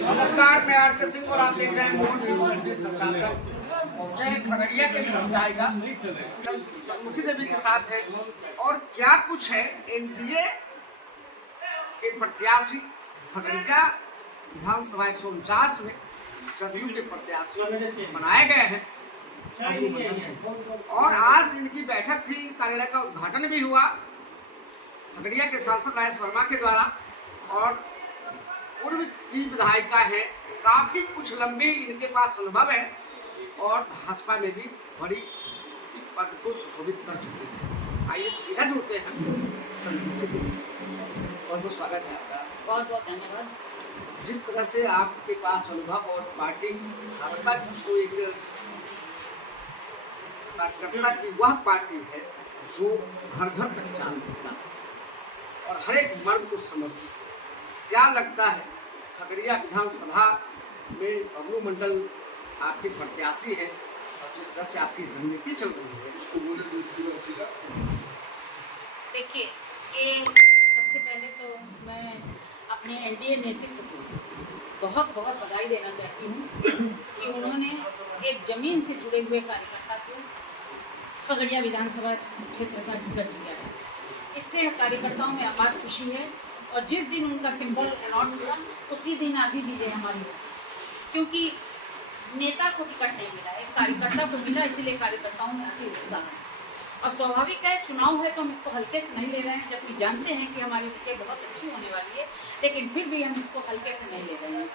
नमस्कार, मैं आर.के. सिंह और आप देख रहे हैं मोहन न्यूज़ संचालक। जय खगड़िया के विधायिका चंद्रमुखी देवी के साथ है और क्या कुछ है एनडीए के प्रत्याशी खगड़िया विधानसभा 149 में जदयू के प्रत्याशी बनाए गए हैं और आज इनकी बैठक थी, कार्यालय का उद्घाटन भी हुआ खगड़िया के सांसद राजेश वर्मा के द्वारा। और पूर्व की विधायिका है, काफी कुछ लंबी इनके पास अनुभव है और भाजपा में भी बड़ी पद को सुशोभित कर चुके हैं। आइए सीधा जुड़ते हैं चंद्रमुखी देवी से। बहुत बहुत स्वागत है आपका। बहुत बहुत धन्यवाद। जिस तरह से आपके पास अनुभव और पार्टी भाजपा को एक कार्यकर्ता की वह पार्टी है जो घर घर तक जानता और हर एक वर्ग को समझती है। क्या लगता है खगड़िया विधानसभा में बबलू मंडल आपके प्रत्याशी है और जिस तरह से आपकी रणनीति चल रही है उसको बोले। देखिए, ये सबसे पहले तो मैं अपने एनडीए नेतृत्व को बहुत बहुत बधाई देना चाहती हूँ कि उन्होंने एक जमीन से जुड़े हुए कार्यकर्ता को खगड़िया विधानसभा क्षेत्र का टिकट दिया है। इससे कार्यकर्ताओं में अपार खुशी है और जिस दिन उनका सिंबल अलॉट हुआ उसी दिन आधी दीजिए हमारी, क्योंकि नेता को टिकट नहीं मिला, एक कार्यकर्ता को मिला, इसीलिए कार्यकर्ताओं में अति उत्साह है। और स्वाभाविक है, चुनाव है तो हम इसको हल्के से नहीं ले रहे हैं, जबकि जानते हैं कि हमारी विजय बहुत अच्छी होने वाली है, लेकिन फिर भी हम इसको हल्के से नहीं ले रहे हैं।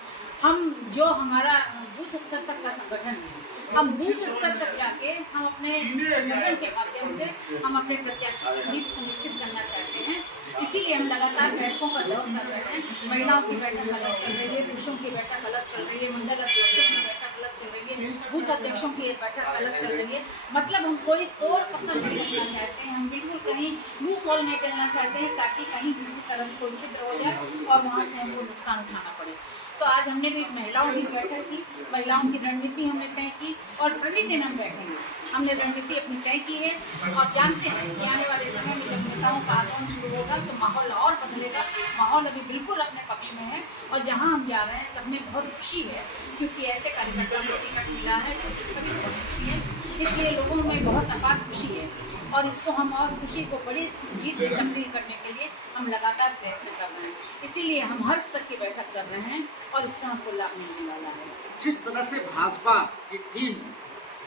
हम जो हमारा बूथ स्तर तक का संगठन है, हम बूथ स्तर तक जाके हम अपने संगठन के माध्यम से हम अपने प्रत्याशी की जीत सुनिश्चित करना चाहते हैं। इसीलिए हम लगातार बैठकों का दौर कर रहे हैं। महिलाओं की बैठक अलग चल रही है, पुरुषों की बैठक अलग चल रही है, मंडल अध्यक्षों की बैठक अलग चल रही है, बूथ अध्यक्षों की बैठक अलग चल रही है। मतलब हम कोई और पसंद नहीं रखना चाहते हैं, हम बिल्कुल कहीं मुँह फॉल नहीं करना चाहते हैं ताकि कहीं किसी तरह से कोई छिद्र हो जाए और वहाँ से हमको नुकसान उठाना पड़े। तो आज हमने भी महिलाओं की बैठक की, महिलाओं की रणनीति हमने तय की और प्रतिदिन हम बैठेंगे। हमने रणनीति अपनी तय की है और जानते हैं कि आने वाले समय में जब नेताओं का आगमन शुरू होगा तो माहौल और बदलेगा। माहौल अभी बिल्कुल अपने पक्ष में है और जहां हम जा रहे हैं सब में बहुत खुशी है, क्योंकि ऐसे कार्यकर्ता को टिकट मिला है जिसकी छवि बहुत अच्छी है, इसलिए लोगों में बहुत अपार खुशी है। और इसको हम और खुशी को बड़ी जीत में तब्दील करने के लिए हम लगातार प्रयत्न कर रहे हैं। इसीलिए हम हर स्तर की बैठक कर रहे हैं और इसका हमको लाभ मिलने वाला है। जिस तरह से भाजपा की टीम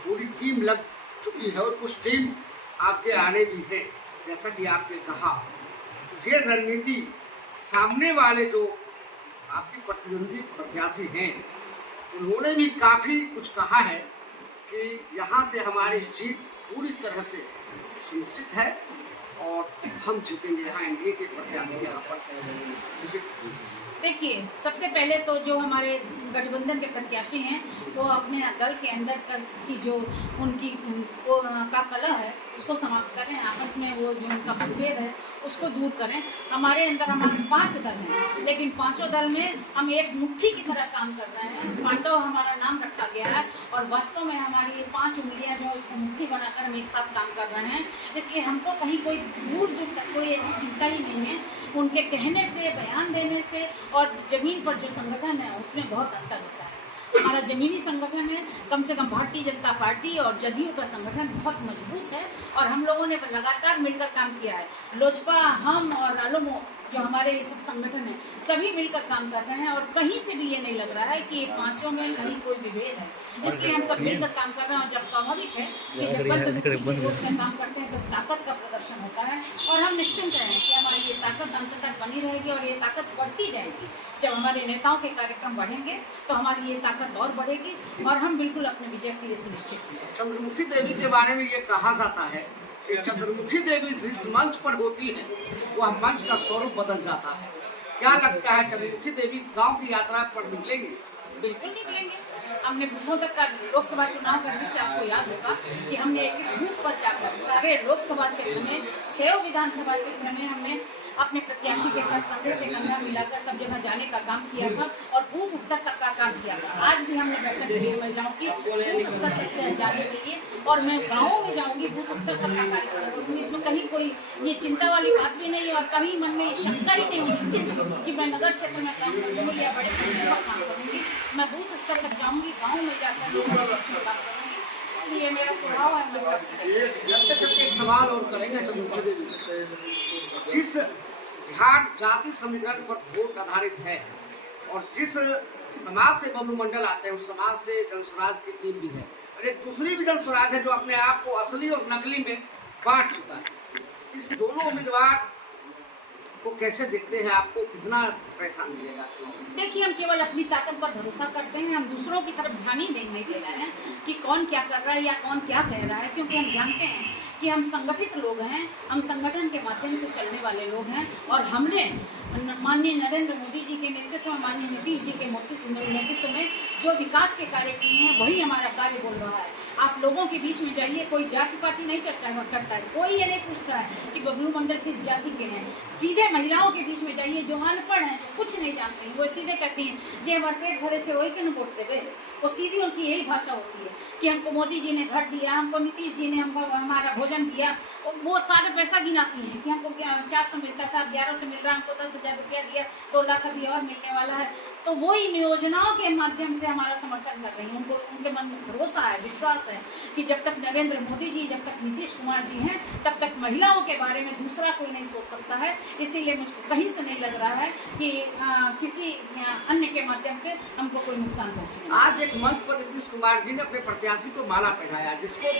पूरी टीम लग चुकी है और कुछ टीम आपके आने भी है, जैसा कि आपने कहा, ये रणनीति सामने वाले जो आपके प्रतिद्वंदी प्रत्याशी हैं उन्होंने भी काफ़ी कुछ कहा है कि यहाँ से हमारी जीत पूरी तरह से सुनिश्चित है और हम जीतेंगे। यहाँ एनडीए के प्रत्याशी यहाँ पर देखिए, सबसे पहले तो जो हमारे गठबंधन के प्रत्याशी हैं वो अपने दल के अंदर की जो उनकी का कलह है उसको समाप्त करें, आपस में वो जो उनका मतभेद है उसको दूर करें। हमारे अंदर हमारे 5 दल हैं, लेकिन पांचों दल में हम एक मुट्ठी की तरह काम कर रहे हैं। पांडव हमारा नाम रखा गया है और वास्तव में हमारी ये 5 उंगलियां जो उसको मुट्ठी बनाकर हम एक साथ काम कर रहे हैं। इसलिए हमको कहीं कोई दूर दूर तक कोई ऐसी चिंता ही नहीं है। उनके कहने से, बयान देने से और ज़मीन पर जो संगठन है उसमें बहुत अंतर होता है। हमारा ज़मीनी संगठन है, कम से कम भारतीय जनता पार्टी और जदयू का संगठन बहुत मजबूत है और हम लोगों ने लगातार मिलकर काम किया है। लोजपा, हम और रालोमो जो हमारे ये सब संगठन है सभी मिलकर काम कर रहे हैं और कहीं से भी ये नहीं लग रहा है कि ये पांचों में कहीं कोई विभेद है। इसलिए हम सब मिलकर काम कर रहे हैं और जब स्वाभाविक है कि जब बंद काम करते हैं तो ताकत का प्रदर्शन होता है और हम निश्चिंत हैं कि हमारी ये ताकत अंत तक बनी रहेगी और ये ताकत बढ़ती जाएगी। जब हमारे नेताओं के कार्यक्रम बढ़ेंगे तो हमारी ये ताकत और बढ़ेगी और हम बिल्कुल अपने विजय के लिए सुनिश्चित हैं। चंद्रमुखी देवी के बारे में ये कहा जाता है कि चंद्रमुखी देवी जिस मंच पर होती है वह मंच का स्वरूप बदल जाता है। क्या लगता है चंद्रमुखी देवी गांव की यात्रा पर निकलेंगे? बिल्कुल निकलेंगे। हमने बूथों तक का लोकसभा चुनाव का दृश्य आपको याद होगा कि हमने एक बूथ पर जाकर सारे लोकसभा क्षेत्र में 6 विधानसभा क्षेत्र में हमने अपने प्रत्याशी के साथ कंधे से कंधा मिलाकर सब जगह जाने का काम किया था और बूथ स्तर तक का काम किया था। आज भी हमने बैठक की है महिलाओं की बूथ स्तर तक जाने के लिए और मैं गाँवों में जाऊँगी, बूथ स्तर तक का कार्यक्रम करूँगी। इसमें कहीं कोई ये चिंता वाली बात भी नहीं है और कभी मन में ये शंका ही नहीं होनी चाहिए कि मैं नगर क्षेत्र में काम करूँगी या बड़े क्षेत्र में काम करूँगी। मैं बूथ स्तर तक जाऊंगी, गांव में जाकर लोगों के बीच में बात करूंगी। ये मेरा स्वभाव है, मैं करती रहती हूँ। जब तक एक सवाल और करेंगे चंद्रमुखी देवी, जिस बिहार जाति समीकरण पर वोट आधारित है और जिस समाज से बबलू मंडल आते हैं उस समाज से जनस्वराज की टीम भी है, और एक दूसरी भी जनस्वराज है जो अपने आप को असली और नकली में बांट चुका है। इस दोनों उम्मीदवार को कैसे देखते हैं, आपको कितना पैसा मिलेगा? देखिए, हम केवल अपनी ताकत पर भरोसा करते हैं, हम दूसरों की तरफ ध्यान ही नहीं दे रहे हैं कि कौन क्या कर रहा है या कौन क्या कह रहा है, क्योंकि हम जानते हैं कि हम संगठित लोग हैं, हम संगठन के माध्यम से चलने वाले लोग हैं। और हमने माननीय नरेंद्र मोदी जी के नेतृत्व में, माननीय नीतीश जी के नेतृत्व में जो विकास के कार्य किए हैं वही हमारा कार्य बोल रहा है। आप लोगों के बीच में जाइए, कोई जाति पाति नहीं चर्चा करता है, कोई ये नहीं पूछता है कि बबलू मंडल किस जाति के हैं। सीधे महिलाओं के बीच में जाइए जो अनपढ़ हैं, जो कुछ नहीं जानते हैं, वो सीधे कहती हैं जे हमारे पेट भरे छे वही के न वोट देवे। वो सीधी उनकी यही भाषा होती है कि हमको मोदी जी ने घर दिया, हमको नीतीश जी ने हमको हमारा भोजन दिया। वो सारे पैसा गिनाती हैं कि हमको 400 मिलता था, 1100 मिल रहा, हमको 10,000 रुपया दिया, 2 लाख अभी और मिलने वाला है। तो वो इन योजनाओं के माध्यम से हमारा समर्थन कर रही हैं। उनको उनके मन में भरोसा है, विश्वास है कि जब तक नरेंद्र मोदी जी, जब तक नीतीश कुमार जी हैं, तब तक महिलाओं के बारे में दूसरा कोई नहीं सोच सकता है। इसीलिए मुझको कहीं से नहीं लग रहा है कि किसी अन्य के माध्यम से हमको कोई नुकसान पहुँचे। आज एक मंच पर नीतीश कुमार जी ने अपने प्रत्याशी को माला पहनाया, जिसको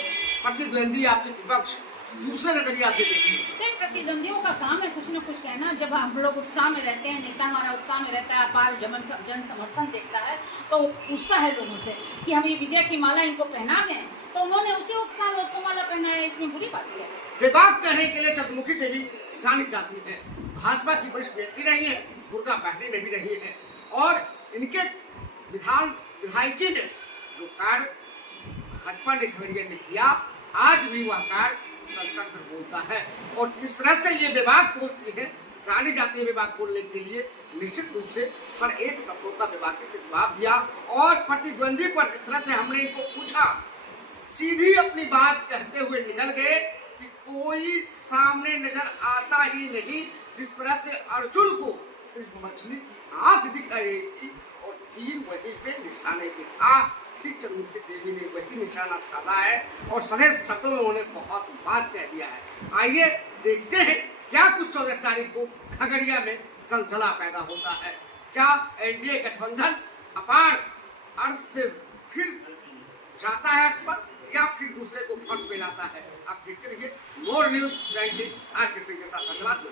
प्रतिद्वंदी आपके विपक्ष दूसरे नजरिया से देखिए। प्रतिद्वंदियों का काम है कुछ न कुछ कहना। जब हम लोग उत्साह में रहते हैं, नेता हमारा उत्साह में रहता है, अपार जन समर्थन देखता है, तो वो पूछता है लोगों से कि हम ये विजय की माला इनको पहना दें, तो उन्होंने उसी उत्साह में उसको माला पहनाया। इसमें बुरी बात क्या है? विभाग कहने के लिए चंद्रमुखी देवी सानी जाती है, भाजपा की वरिष्ठ नेत्री रही है, गुर्गा पहने में भी रही है, और इनके विधायकी ने जो कार्य भाजपा ने खगड़िया में किया, आज भी वह कार्य सर चढ़कर बोलता है। और जिस तरह से ये विभाग बोलती है, सानी जाती है विभाग बोलने के लिए, निश्चित रूप से हर एक शब्दों का विभाग से जवाब दिया। और प्रतिद्वंदी पर जिस तरह से हमने इनको पूछा, सीधी अपनी बात कहते हुए निकल गए कि कोई सामने नजर आता ही नहीं। जिस तरह से अर्जुन को सिर्फ मछली की आंख दिखाई रही थी और तीर वहीं पे निशाने पे था, ठीक चंद्रमुखी देवी ने वही निशाना साधा है और सधे शब्दों में उन्हें बहुत बात कह दिया है। आइए देखते हैं क्या कुछ 14 तारीख को खगड़िया में सलसला पैदा होता है। क्या एनडीए गठबंधन अपार अर्श से फिर जाता है अर्श पर, या फिर दूसरे को फर्श पे लाता है? आप देखते रहिए मोर न्यूज 19 आर के सिंह के साथ। धन्यवाद।